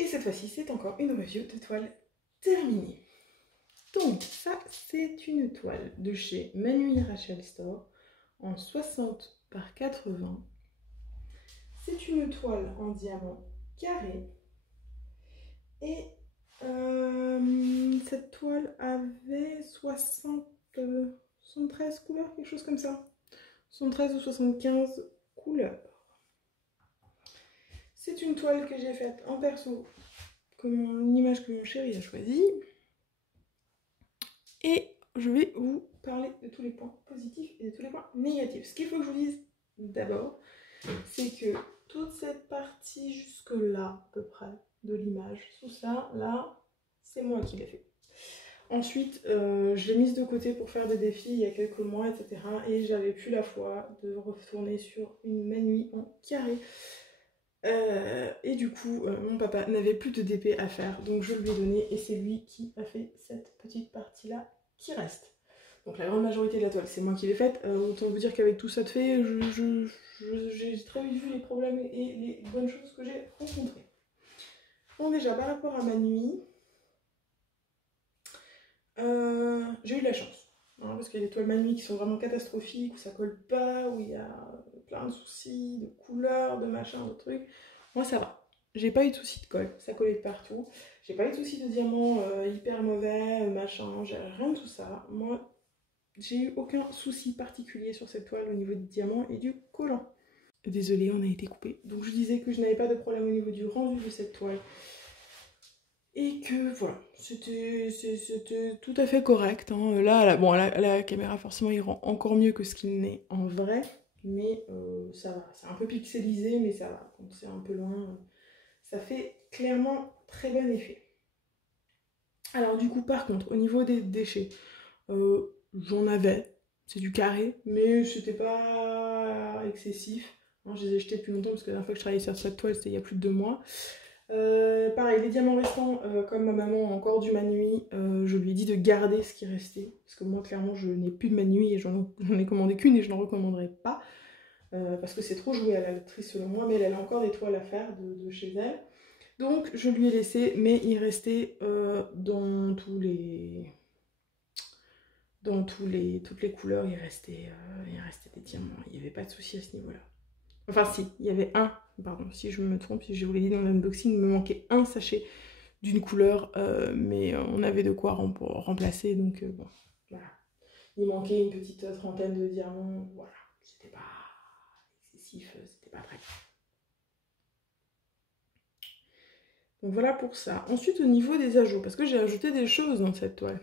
Et cette fois-ci, c'est encore une review de toile terminée. Donc, ça, c'est une toile de chez Manu Rachel Store en 60 par 80. C'est une toile en diamant carré. Et cette toile avait 73 couleurs, quelque chose comme ça. 73 ou 75 couleurs. C'est une toile que j'ai faite en perso, comme une image que mon chéri a choisie. Et je vais vous parler de tous les points positifs et de tous les points négatifs. Ce qu'il faut que je vous dise d'abord, c'est que toute cette partie jusque-là, à peu près, de l'image, tout ça, là, c'est moi qui l'ai fait. Ensuite, je l'ai mise de côté pour faire des défis il y a quelques mois, etc. Et j'avais plus la foi de retourner sur une Manu en carré. Et du coup, mon papa n'avait plus de DP à faire, donc je lui ai donné et c'est lui qui a fait cette petite partie-là qui reste. Donc la grande majorité de la toile, c'est moi qui l'ai faite. Autant vous dire qu'avec tout ça de fait, j'ai très vite vu les problèmes et les bonnes choses que j'ai rencontrées. Bon, déjà, par rapport à ma nuit, j'ai eu de la chance. Hein, parce qu'il y a des toiles Manu qui sont vraiment catastrophiques, où ça colle pas, où il y a plein de soucis, de couleurs, de machin, de trucs. Moi ça va. J'ai pas eu de soucis de colle, ça collait de partout. J'ai pas eu de soucis de diamants hyper mauvais, machin, j'ai rien de tout ça. Moi, j'ai eu aucun souci particulier sur cette toile au niveau du diamant et du collant. Désolée, on a été coupé. Donc je disais que je n'avais pas de problème au niveau du rendu de cette toile. Et que voilà, c'était tout à fait correct. Hein. Là, bon, la caméra forcément il rend encore mieux que ce qu'il n'est en vrai. Mais ça va, c'est un peu pixelisé, mais ça va. Quand c'est un peu loin, ça fait clairement très bon effet. Alors du coup, par contre, au niveau des déchets, j'en avais. C'est du carré, mais c'était pas excessif. Hein, je les ai jetés depuis longtemps parce que la dernière fois que je travaillais sur cette toile, c'était il y a plus de 2 mois. Pareil, les diamants restants, comme ma maman a encore du Manu, je lui ai dit de garder ce qui restait. Parce que moi, clairement, je n'ai plus de Manu et j'en ai commandé qu'une et je n'en recommanderai pas. Parce que c'est trop joué à la lectrice selon moi, mais elle a encore des toiles à faire de chez elle. Donc, je lui ai laissé, mais il restait toutes les couleurs, il restait des diamants. Il n'y avait pas de souci à ce niveau-là. Enfin si, il y avait un, pardon, si je me trompe, si je vous l'ai dit dans l'unboxing, il me manquait un sachet d'une couleur, mais on avait de quoi remplacer, donc bon, voilà. Il manquait une petite trentaine de diamants, voilà, c'était pas excessif, c'était pas très grave. Donc voilà pour ça. Ensuite au niveau des ajouts, parce que j'ai ajouté des choses dans cette toile.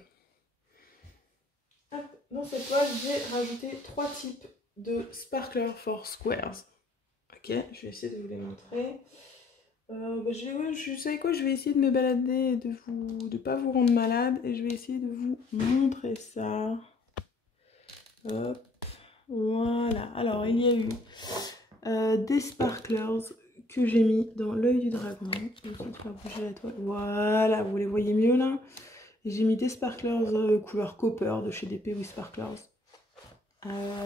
Hop, dans cette toile, j'ai rajouté 3 types de Sparkler for Squares. Ok, je vais essayer de vous les montrer. Savez quoi, je vais essayer de me balader et de pas vous rendre malade. Et je vais essayer de vous montrer ça. Hop, voilà. Alors, il y a eu des sparklers que j'ai mis dans l'œil du dragon. Je vais faire bouger la toile. Voilà, vous les voyez mieux là. J'ai mis des sparklers couleur copper de chez DP with Sparklers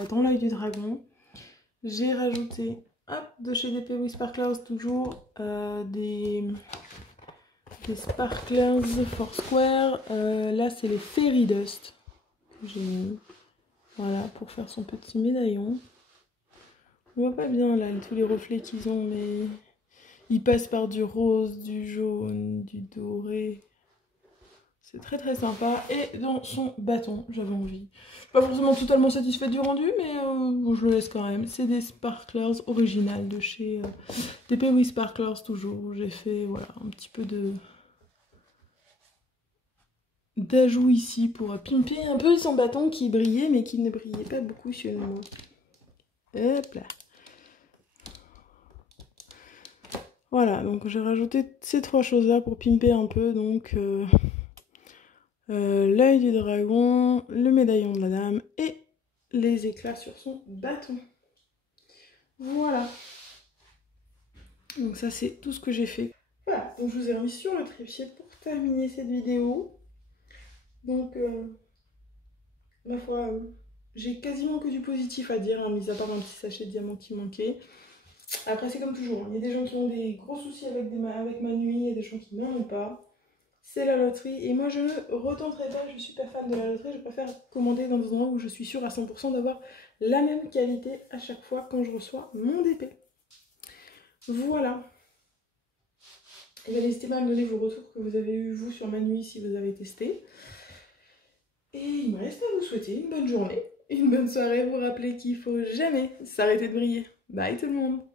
dans l'œil du dragon. J'ai rajouté de chez DP with Sparklers toujours des Sparklers for Square. Là c'est les Fairy Dust que j'ai mis. Voilà, pour faire son petit médaillon. On voit pas bien là tous les reflets qu'ils ont, mais ils passent par du rose, du jaune, du doré. C'est très très sympa. Et dans son bâton, j'avais envie. Je suis pas forcément totalement satisfaite du rendu, mais bon, je le laisse quand même. C'est des Sparklers originales de chez DP with Sparklers toujours. J'ai fait voilà, un petit peu d'ajout ici pour pimper un peu son bâton qui brillait, mais qui ne brillait pas beaucoup sur moi. Hop là. Voilà, donc j'ai rajouté ces 3 choses-là pour pimper un peu, donc... l'œil du dragon, le médaillon de la dame et les éclats sur son bâton. Voilà. Donc ça c'est tout ce que j'ai fait. Voilà, donc je vous ai remis sur le trépied pour terminer cette vidéo. Donc, ma foi, j'ai quasiment que du positif à dire, hein, mis à part un petit sachet de diamant qui manquait. Après, c'est comme toujours, hein. Il y a des gens qui ont des gros soucis avec ma nuit, il y a des gens qui n'en ont pas. C'est la loterie. Et moi, je ne retenterai pas, je suis super fan de la loterie. Je préfère commander dans un endroit où je suis sûre à 100% d'avoir la même qualité à chaque fois quand je reçois mon DP. Voilà. Et bien, n'hésitez pas à me donner vos retours que vous avez eu, vous, sur ma nuit, si vous avez testé. Et il me reste à vous souhaiter une bonne journée, une bonne soirée. Vous rappeler qu'il faut jamais s'arrêter de briller. Bye tout le monde!